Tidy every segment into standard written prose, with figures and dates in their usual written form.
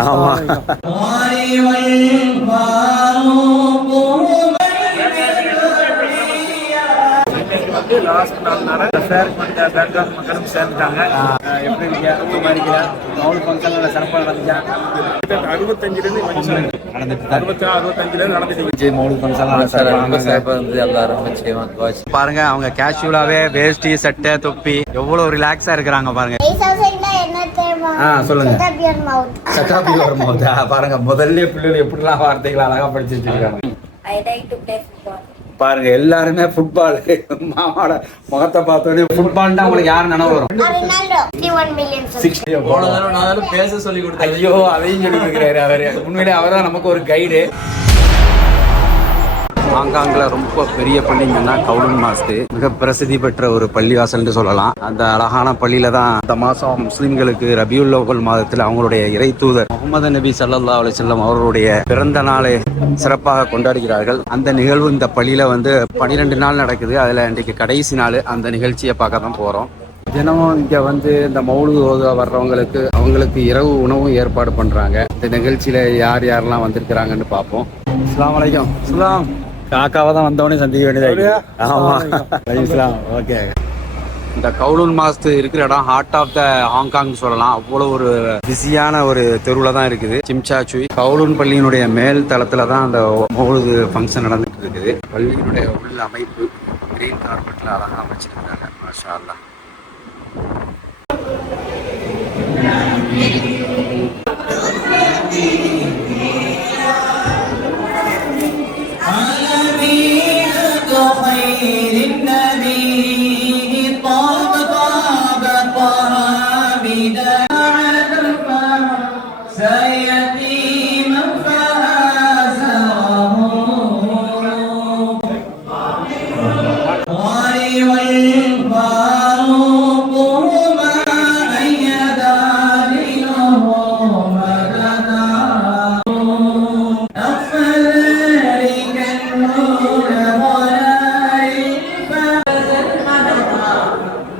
ஆமா. லாஸ்ட் நாள் பேங்காக் மக்களும் சேர்ந்துட்டாங்க. எப்படி இருக்கா? மவுல் ஃபங்க்ஷன்ல சிறப்பாக நடந்துச்சா? 65 பாருங்க, அவங்க கேஷுவலாவே வேஷ்டி சட்டை தொப்பி எவ்வளவு ரிலாக்ஸா இருக்கிறாங்க பாருங்க. சொல்லுங்க. பாருங்க, முதல்ல பிள்ளைகள் எப்படிலாம் வார்த்தைகள் அழகா படிச்சு வச்சிருக்காங்க பாருங்க. எல்லாருமே ஃபுட்பால். மாமாவோட முகத்தை பார்த்தோன்னே ஃபுட்பால்னா உங்களுக்கு யாரு நினைவு வரும்? பேச சொல்லி கொடுத்தாரு. ஐயோ, அதையும் சொல்லி கொடுக்குறாரு அவரு. உண்மையிலே அவர் தான் நமக்கு ஒரு கைடு. ஹாங்காங்கில் ரொம்ப பெரிய பள்ளிங்கன்னா கவுலூன் மாஸ்து, மிக பிரசித்தி பெற்ற ஒரு பள்ளிவாசல்னு சொல்லலாம். அந்த அழகான பள்ளியில தான் இந்த மாதம் முஸ்லிம்களுக்கு ரபியுல் அவ்வல் மாதத்தில் அவங்களுடைய இறை தூதர் முகமது நபி ஸல்லல்லாஹு அலைஹி வஸல்லம் அவர்களுடைய பிறந்த நாளை சிறப்பாக கொண்டாடுகிறார்கள். அந்த நிகழ்வு இந்த பள்ளியில 12 நாள் நடக்குது. அதில் இன்றைக்கு கடைசி நாள். அந்த நிகழ்ச்சியை பார்க்க தான் போகிறோம். தினமும் இங்கே இந்த மௌலூத் ஓத வர்றவங்களுக்கு அவங்களுக்கு இரவு உணவும் ஏற்பாடு பண்ணுறாங்க. இந்த நிகழ்ச்சியில் யார் யாரெல்லாம் வந்திருக்கிறாங்கன்னு பார்ப்போம். அஸ்ஸலாமு அலைக்கும். அஸ்ஸலாம். காக்காவை தான் வந்தவனே சந்திக்க வேண்டியது. ஆமா, ஓகே. இந்த கவுலூன் மாஸ்து இருக்கிற இடம் ஹார்ட் ஆஃப் த ஹாங்காங் சொல்லலாம். அவ்வளோ ஒரு பிஸியான ஒரு தெருவில் தான் இருக்குது. சிம்சாச்சுய் கவுலூன் பள்ளியினுடைய மேல் தளத்தில் தான் அந்த மௌலூத் ஃபங்க்ஷன் நடந்துட்டு இருக்குது. பள்ளியினுடைய உள்ள அமைப்பு கிரீன் கார்பெட்டில் அழகாக அமைச்சிருக்காங்க. மாஷா அல்லாஹ்.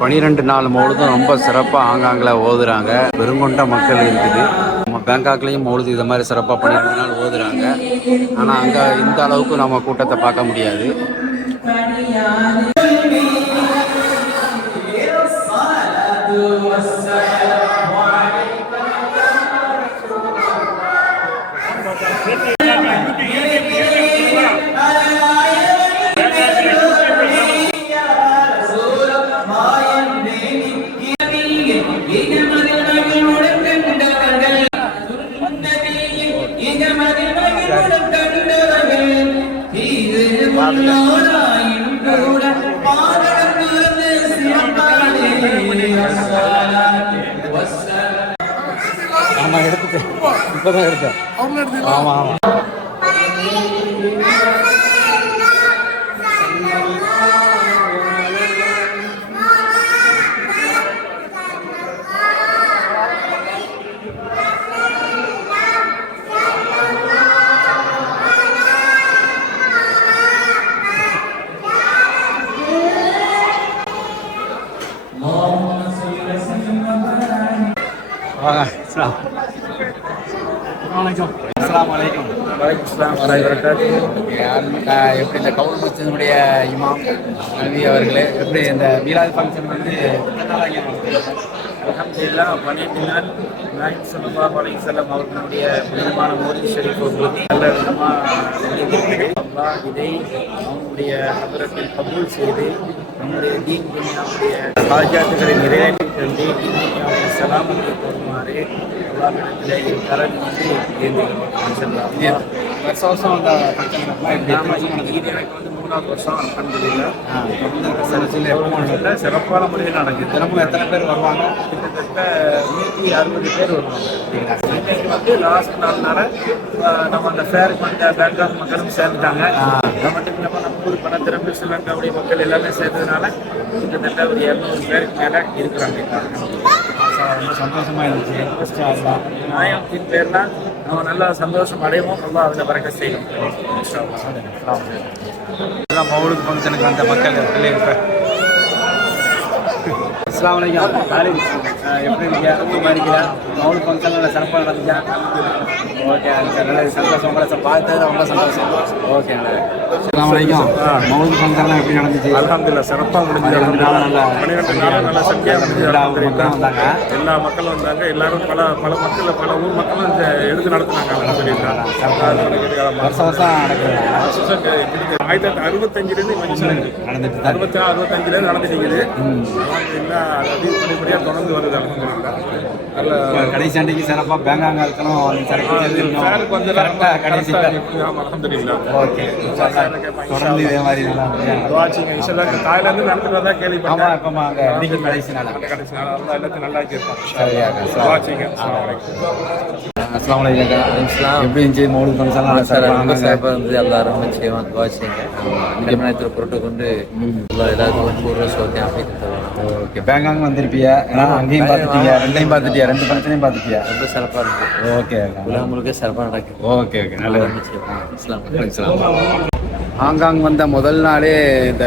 பன்னிரண்டு நாள் மௌலூதும் ரொம்ப சிறப்பாக ஹாங்காங்கில் ஓதுறாங்க. பெருங்கொண்ட மக்கள் இருக்குது. நம்ம பேங்காக்லேயும் மௌலூது இது மாதிரி சிறப்பாக 12 நாள் ஓதுறாங்க. ஆனால் அங்கே இந்த அளவுக்கு நம்ம கூட்டத்தை பார்க்க முடியாது. ஆமா, எடுத்துட்டேன். இப்பதான் எடுத்தேன். ஆமா ஆமா. எப்படி இந்த கவுல் மஸ்ஜிதுடைய இமாம் நபி அவர்களே, எப்படி இந்த மீலாது ஃபங்க்ஷன் அல்ஹம்துலில்லாஹ் 12 நாள் நாயகம் ஸல்லல்லாஹு அலைஹி வஸல்லம் அவர்களுடைய புனிதமான மௌலித் ஷரீஃப் நல்ல விதமாக அல்லாஹ் இதை அவங்களுடைய நபரத்தில் கபூல் செய்து நம்முடைய தீன் துன்யாவுடைய ஹாஜாத்துகளை நிறைவேற்றி தந்து தீன் துன்யாவுடைய சலாமத்தை போடுமாறு அல்லாஹ்விடத்திலே கரண் வந்து ஏந்துகிறோம். வருஷம் வருஷம் அந்த இது எனக்கு 3வது வருஷம் அல்ஹம்துலில்லாஹ். சிறப்பான முறையில் நடக்குது. தினமும் எத்தனை பேர் வருவாங்க? கிட்டத்தட்ட 160 பேர் வருவாங்க. இன்னைக்கு லாஸ்ட் நாள்னால நம்ம அந்த ஃபேருக்கு பேங்காக் மக்களும் சேர்ந்துட்டாங்க. அது மட்டும் இல்லாமல் நம்ம ஊர் பணத்திறம்பு ஸ்ரீலங்காவுடைய மக்கள் எல்லாமே சேர்ந்ததுனால கிட்டத்தட்ட ஒரு 200 பேருக்கு மேலே இருக்கிறாங்க. ரொம்ப சந்தோஷமா இருந்துச்சு. நாயகத்தின் பேர்னா நம்ம நல்லா சந்தோஷம் அடைவோம். ரொம்ப அதில் பறக்க செய்யும். மௌலூத் ஃபங்க்ஷனுக்கு வந்த மக்கள் அஸ்ஸலாமு அலைக்கும். காலித், எப்படி இருக்கீங்க? சும்மா இருக்கீங்களா? மவுலுத் ஃபங்க்ஷனில் சிறப்பாக நடந்துச்சா? ஓகே, நல்ல சந்தோஷம். உங்களை பார்த்தது ரொம்ப சந்தோஷம். ஓகே, அஸ்ஸலாமு அலைக்கும். மவுலுத் ஃபங்க்ஷன்லாம் எப்படி நடந்துச்சு? அல்ஹம்துலில்லாஹ் சிறப்பாக முடிஞ்சது. 12 நாள் நல்லா சக்தியாக முடிஞ்சது. மக்கள் வந்தாங்க. எல்லா மக்களும் வந்தாங்க. எல்லாரும் பல மக்கள், பல ஊர் மக்களும் இந்த எடுத்து நடத்துனாங்க. அல்ஹம்துலில்லாஹ். வருஷம் வருஷம் நடக்குது. 1965 நடந்துட்டு 65 நடந்துட்டு படிப்படியாக தொடர்ந்து வருது. அல்ஹம்துலில்லாஹ். கடைசி அன்றைக்கு சிறப்பாக பேங்காங்க இருக்கணும். கடைசி ஓகே, தொடர்ந்து இதே மாதிரி நல்லா தாய்லாந்து நடந்துட்டு வந்தா கேள்விப்பட்டேன். அன்றைக்கு கடைசி நாள். கடைசி நாள் எல்லாத்தையும் நல்லா வச்சிருப்பாங்க. அஸ்ஸலாமு அலைக்கும். எப்படி இருந்துச்சு மவுலுத் ஃபங்க்ஷன்லாம்? சிறப்பாக இருந்து எல்லாரும் செய்வாங்க, துவா செய்யுங்க. நிறுவனத்தில் பொருட்டு கொண்டு எல்லாத்துக்கும் பூர்வ சோத்தியம் அமைத்து தருவாங்க. ஓகே, பேங்காங் வந்திருப்பிய, அங்கேயும் பார்த்துட்டீங்க, ரெண்டையும் பார்த்துட்டியா, ரெண்டு ஃபங்க்ஷனையும் பார்த்துட்டியா? ரொம்ப சிறப்பாக இருந்துச்சு. ஓகே உலகம் முழுக்க சிறப்பாக நடக்குது. ஓகே ஓகே, நல்லது. இஸ்லாம் ஹாங்காங் வந்த முதல் நாளே இந்த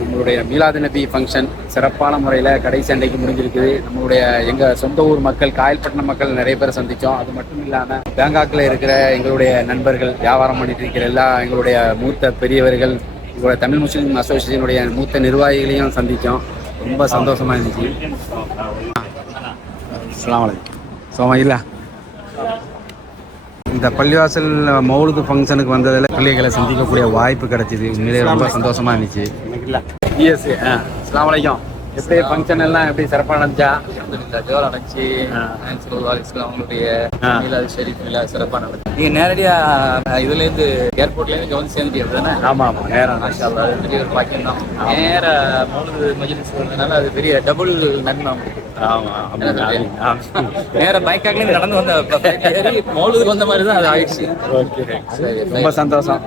நம்மளுடைய மீலாது நபி ஃபங்க்ஷன் சிறப்பான முறையில் கடைசி அன்றைக்கு முடிஞ்சிருக்குது. நம்மளுடைய எங்கள் சொந்த ஊர் மக்கள், காயல்பட்டினம் மக்கள் நிறைய பேர் சந்தித்தோம். அது மட்டும் இல்லாமல் பேங்காக்கில் இருக்கிற எங்களுடைய நண்பர்கள், வியாபாரம் பண்ணிட்டு இருக்கிற எல்லா எங்களுடைய மூத்த பெரியவர்கள், எங்களுடைய தமிழ் முஸ்லீம் அசோசியேஷனுடைய மூத்த நிர்வாகிகளையும் சந்தித்தோம். ரொம்ப சந்தோஷமாக இருந்துச்சு. அஸ்ஸலாமு அலைக்கும். சோமா இந்த பள்ளிவாசல் மவுலுது ஃபங்க்ஷனுக்கு வந்ததில் பிள்ளைகளை சந்திக்கக்கூடிய வாய்ப்பு கிடைச்சிது. உண்மையிலே ரொம்ப சந்தோஷமா இருந்துச்சு. அஸ்ஸலாமு அலைக்கும். எப்படி ஃபங்க்ஷன் எல்லாம் எப்படி சிறப்பாக நடந்துச்சா? நடந்துச்சு. அவங்களுடைய மீலாது ஷெரீஃப் மீலாது சிறப்பாக நடந்துச்சு. நீங்கள் நேரடியாக இதுலேருந்து ஏர்போர்ட்லேருந்து இங்கே வந்து சேர்ந்துட்டீங்க தானே? ஆமாம், நேரம் மாஷா அல்லாஹ். அது பெரிய ஒரு பாக்கியம் தான். நேராக மவுலுது மஜ்லிஸ் வந்ததுனால அது பெரிய டபுள் நன்மை அவங்களுக்கு. நேராக பேங்காக்லேருந்து நடந்து வந்த மவுலுதுக்கு வந்த மாதிரி தான் அது ஆயிடுச்சு. ஓகே, ரொம்ப சந்தோஷம்.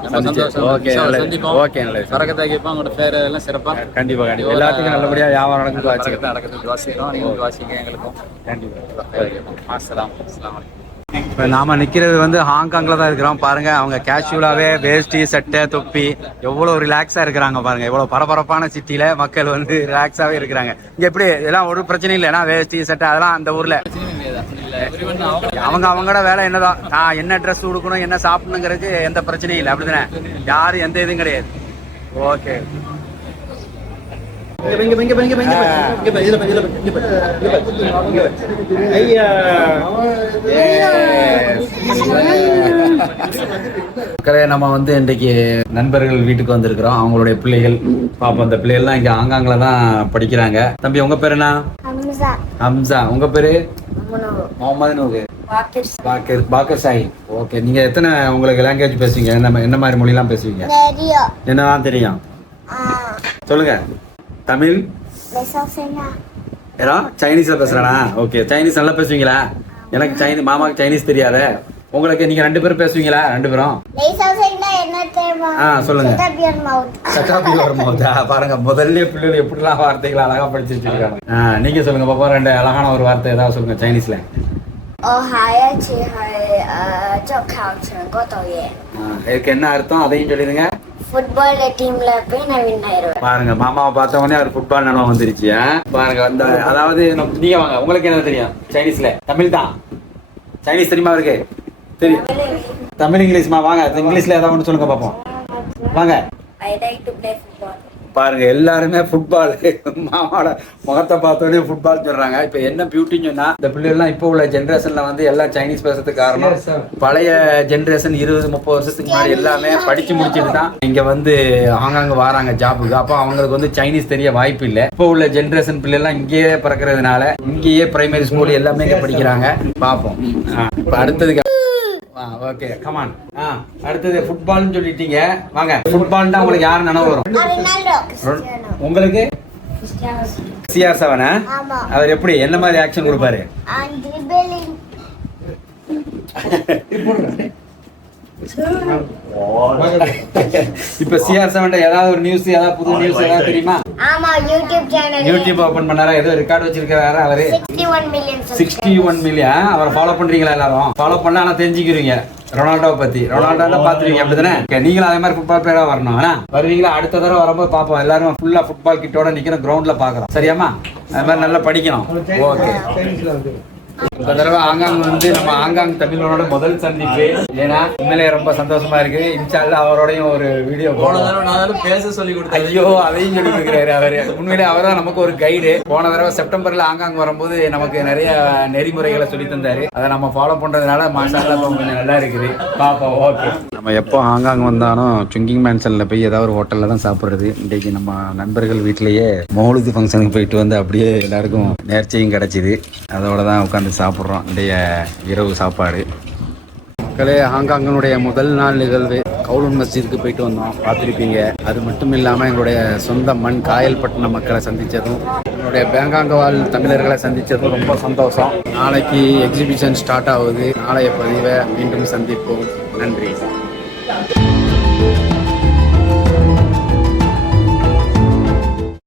ஓகே, சந்திப்போம். ஓகே, நல்லது. சரக்கத்தை கேட்போம். அவங்களோட பேர் எல்லாம் சிறப்பாக கண்டிப்பாக கண்டிப்பாக எல்லாத்துக்கும் நல்லபடியாக வியாபாரம் நடக்குது. நடக்குது. துவாசிக்கிறோம். நீங்கள் துவாசிங்க எங்களுக்கும். கண்டிப்பாக. அஸ்ஸலாம் வலைக்கும். இப்போ நாம நிற்கிறது வந்து ஹாங்காங்கில் தான் இருக்கிறோம். பாருங்க, அவங்க கேஷுவலாகவே வேஷ்டி, சட்டை, தொப்பி எவ்வளோ ரிலாக்ஸாக இருக்கிறாங்க. பாருங்க, எவ்வளோ பரபரப்பான சிட்டியில் மக்கள் வந்து ரிலாக்ஸாகவே இருக்கிறாங்க. இங்கே எப்படி எல்லாம் ஒரு பிரச்சனையும் இல்லை. ஏன்னா வேஷ்டி, சட்டை அதெல்லாம் அந்த ஊரில் அவங்களோட வேலை என்னதான், நான் என்ன ட்ரெஸ் கொடுக்கணும், என்ன சாப்பிடணுங்கிறதுக்கு எந்த பிரச்சனையும் இல்லை. அப்படிதானே? யாரும் எந்த இதுவும் கிடையாது. ஓகே, நம்ம வந்து இன்றைக்கு நண்பர்கள் வீட்டுக்கு வந்திருக்கிறோம். அவங்களுடைய பிள்ளைகள் பாப்போம். அந்த பிள்ளைகள்லாம் இங்க ஆங்காங்ல தான் படிக்கிறாங்க. தம்பி, உங்க பேரு என்ன? ஹம்சா. உங்க பேரு? முகமது நூர். பாக்கர் சாஹிப். ஓகே, நீங்க எத்தனை உங்களுக்கு லாங்குவேஜ் பேசுவீங்க? என்ன மாதிரி மொழிலாம் பேசுவீங்க? என்னதான் தெரியும் சொல்லுங்க. தமிழ், சைனீஸ்ல பேசுறானா? ஓகே, சைனீஸ் நல்லா பேசுவீங்களா? எனக்கு மாமாக்கு சைனீஸ் தெரியாத. உங்களுக்கு நீங்க ரெண்டு பேரும் பேசுவீங்களா? ரெண்டு பேரும் சொல்லுங்க. பாருங்க, முதல்ல பிள்ளைகள் எப்படிலாம் வார்த்தைகள் அழகா படிச்சு வச்சிருக்காங்க. நீங்க சொல்லுங்க பாப்பா, ரெண்டு அழகான ஒரு வார்த்தை ஏதாவது சொல்லுங்க சைனீஸ்ல. இதுக்கு என்ன அர்த்தம் அதையும் சொல்லிடுங்க. ஃபுட்பால் டீம்ல போய் நான் வின் ஆயிருவேன். பாருங்க, மாமாவை பார்த்த உடனே அவர் ஃபுட்பால் நினைவு வந்துருச்சு. பாருங்க, அந்த அதாவது நீங்க வாங்க, உங்களுக்கு என்ன தெரியும் சைனீஸ்ல? தமிழ் தான். சைனீஸ் தெரியுமா இருக்கு? தெரியும். தமிழ், இங்கிலீஷ்மா? வாங்க, இங்கிலீஷ்ல ஏதாவது ஒன்று சொல்லுங்க பாப்போம். வாங்க. I like to play football. பாருங்க, எல்லாருமே ஃபுட்பால். மாமாவோட முகத்தை பார்த்தோன்னே ஃபுட்பால் சொல்றாங்க. இப்ப என்ன பியூட்டின்னு சொன்னா, இந்த பிள்ளைகள்லாம் இப்போ உள்ள ஜென்ரேஷன்ல வந்து எல்லாம் சைனீஸ் பேசுறதுக்கு காரணம் பழைய ஜென்ரேஷன் 20-30 வருஷத்துக்கு முன்னாடி எல்லாமே படிச்சு முடிச்சுட்டு தான் இங்க வந்து ஆங்காங்க வராங்க ஜாப்புக்கு. அப்போ அவங்களுக்கு வந்து சைனீஸ் தெரிய வாய்ப்பு இல்லை. இப்போ உள்ள ஜென்ரேஷன் பிள்ளைகள்லாம் இங்கேயே பிறக்கிறதுனால இங்கேயே பிரைமரி ஸ்கூல் எல்லாமே இங்க படிக்கிறாங்க. பார்ப்போம். இப்ப அடுத்ததுக்கு ஓகே, கமான். அடுத்தது ஃபுட்பால்னு சொல்லிட்டீங்க. வாங்க, ஃபுட்பால் தான் உங்களுக்கு யாரு நினைவு வரும்? உங்களுக்கு CR7. அவர் எப்படி என்ன மாதிரி ஆக்ஷன் கொடுப்பாரு? இப்ப CR7 ஏதாவது ஒரு நியூஸ், ஏதாவது புது நியூஸ் ஏதாவது தெரியுமா? ஆமா, யூடியூப் ஓபன் பண்ணாரா? ஏதோ ரெக்கார்ட் வச்சிருக்காரு அவரு. 61 மில்லியன். 61 மில்லியன். அவரை ஃபாலோ பண்றீங்களா? எல்லாரும் ஃபாலோ பண்ணா தெரிஞ்சுக்கிறீங்க. ரொனால்டோவை பத்தி ரொனால்டோ பாத்துருக்கீங்க அப்படிதானே? நீங்களும் அதே மாதிரி ஃபுட்பால் பிளேயரா வரணும். வருவீங்களா? அடுத்த தடவை வரும்போது பாப்போம். எல்லாரும் ஃபுல்லா ஃபுட்பால் கிட்டோட நிக்கிற கிரவுண்ட்ல பாக்குறோம். சரியாமா? அது மாதிரி நல்லா படிக்கணும். ஓகே. இந்த தடவை ஆங்காங் வந்து நம்ம ஆங்காங் தமிழனோட முதல் சந்திப்பு. ஏன்னா உண்மையிலே ரொம்ப சந்தோஷமா இருக்கு. இன்ஷால்ல அவரோடையும் ஒரு வீடியோ நான் பேச சொல்லி கொடுத்தேன். ஐயோ, அதையும் சொல்லி கொடுக்குறாரு அவரு. உண்மையிலே அவர் தான் நமக்கு ஒரு கைடு. போன தடவை செப்டம்பர்ல ஆங்காங் வரும்போது நமக்கு நிறைய நெறிமுறைகளை சொல்லி தந்தாரு. அதை நம்ம ஃபாலோ பண்றதுனால மாஷால்லா கொஞ்சம் நல்லா இருக்குது. பாப்போம். ஓகே. நம்ம எப்போ ஆங்காங் வந்தாலும் சுங்கிங் மேன்சன்ல போய் ஏதாவது ஒரு ஹோட்டல்ல தான் சாப்பிடுறது. இன்றைக்கு நம்ம நண்பர்கள் வீட்டிலேயே மௌலிது ஃபங்க்ஷனுக்கு போயிட்டு வந்து அப்படியே எல்லாருக்கும் நேர்ச்சியும் கிடைச்சிது. அதோட தான் உட்காந்து சாப்பிட்றோம் இன்றைய இரவு சாப்பாடு. மக்களே, ஹாங்காங்கினுடைய முதல் நாள் நிகழ்வு கவுலூன் மஸ்ஜிதுக்கு போயிட்டு வந்தோம், பார்த்துருப்பீங்க. அது மட்டும் இல்லாமல் எங்களுடைய சொந்த மண் காயல்பட்டினம் மக்களை சந்தித்ததும், எங்களுடைய பேங்காங்க வாழ் தமிழர்களை சந்தித்ததும் ரொம்ப சந்தோஷம். நாளைக்கு எக்ஸிபிஷன் ஸ்டார்ட் ஆகுது. நாளைய பதிவை மீண்டும் சந்திப்போம். நன்றி.